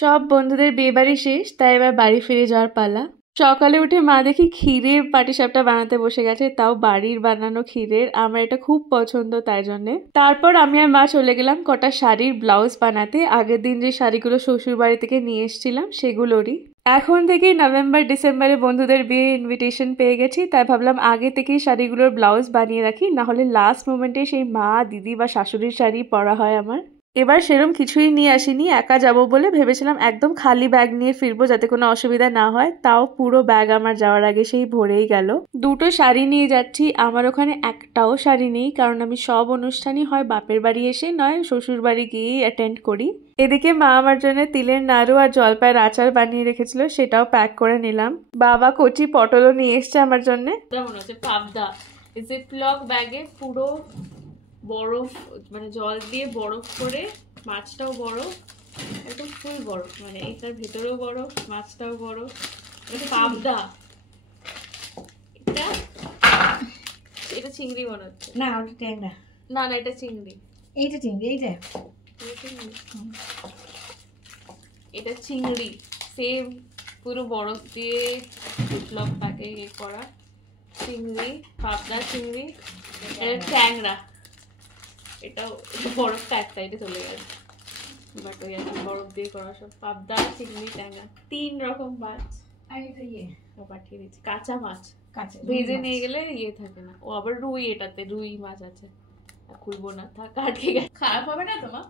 সব বন্ধুদের বিয়ে বাড়ি শেষ, তাই এবার বাড়ি ফিরে যাওয়ার পালা। সকালে উঠে মা দেখি ক্ষীরের পাটিসাপটা বানাতে বসে গেছে, তাও বাড়ির বানানো ক্ষীরের। আমার এটা খুব পছন্দ, তাই জন্যে। তারপর আমি আর মা চলে গেলাম কটা শাড়ির ব্লাউজ বানাতে, আগের দিন যে শাড়িগুলো শ্বশুর বাড়ি থেকে নিয়ে এসেছিলাম সেগুলোরই। এখন থেকেই নভেম্বর ডিসেম্বরে বন্ধুদের বিয়ে ইনভিটেশন পেয়ে গেছি, তাই ভাবলাম আগে থেকেই শাড়িগুলোর ব্লাউজ বানিয়ে রাখি, না হলে লাস্ট মোমেন্টে সেই মা, দিদি বা শাশুড়ির শাড়ি পরা হয় আমার। এবার সেরম কিছুই নিয়ে আসিনি, একা যাব বলে ভেবেছিলাম একদম খালি ব্যাগ নিয়ে ফিরবো যাতে কোনো অসুবিধা না হয়। তাও পুরো ব্যাগ আমার যাওয়ার আগে সেই ভরেই গেল। দুটো শাড়ি নিয়ে যাচ্ছি, আমার ওখানে একটাও শাড়ি নেই, কারণ আমি সব অনুষ্ঠানই হয় বাপের বাড়ি এসে নয় শ্বশুর বাড়ি গিয়েই অ্যাটেন্ড করি। এদিকে মা আমার জন্য তিলের নাড়ু আর জলপাইয়ের আচার বানিয়ে রেখেছিল, সেটাও প্যাক করে নিলাম। বাবা কচি পটলও নিয়ে এসছে আমার জন্য। যেমন হচ্ছে পাবদা জিপলক ব্যাগে পুরো বরফ, মানে জল দিয়ে বরফ করে, মাছটাও বরফ, একদম ফুল বরফ, মানে এটার ভেতরেও বরফ, মাছটাও বরফ। পাবদা, এটা চিংড়ি মনে হচ্ছে। না ওটা ট্যাংরা। না না, এটা চিংড়ি। এইটা চিংড়ি, এইটা এটা চিংড়ি সেম পুরো বরফ দিয়ে বিপ্লব প্যাকে করা চিংড়ি, পাবদা চিংড়ি। এটা ট্যাংরা, এটাও বরফটা এক সাইডে চলে গেছে, বাট ওই আর বরফ দিয়ে করা সব পাবদা চিংড়ি ট্যাংরা, 3 রকম মাছ। আর এটা পাঠিয়ে দিচ্ছি কাঁচা মাছ, কাঁচা ভেজে নিয়ে গেলে থাকে না। ও আবার রুই, এটাতে রুই মাছ আছে, খুলবো না, থাক আটকে গেছে। খারাপ হবে না তোমার?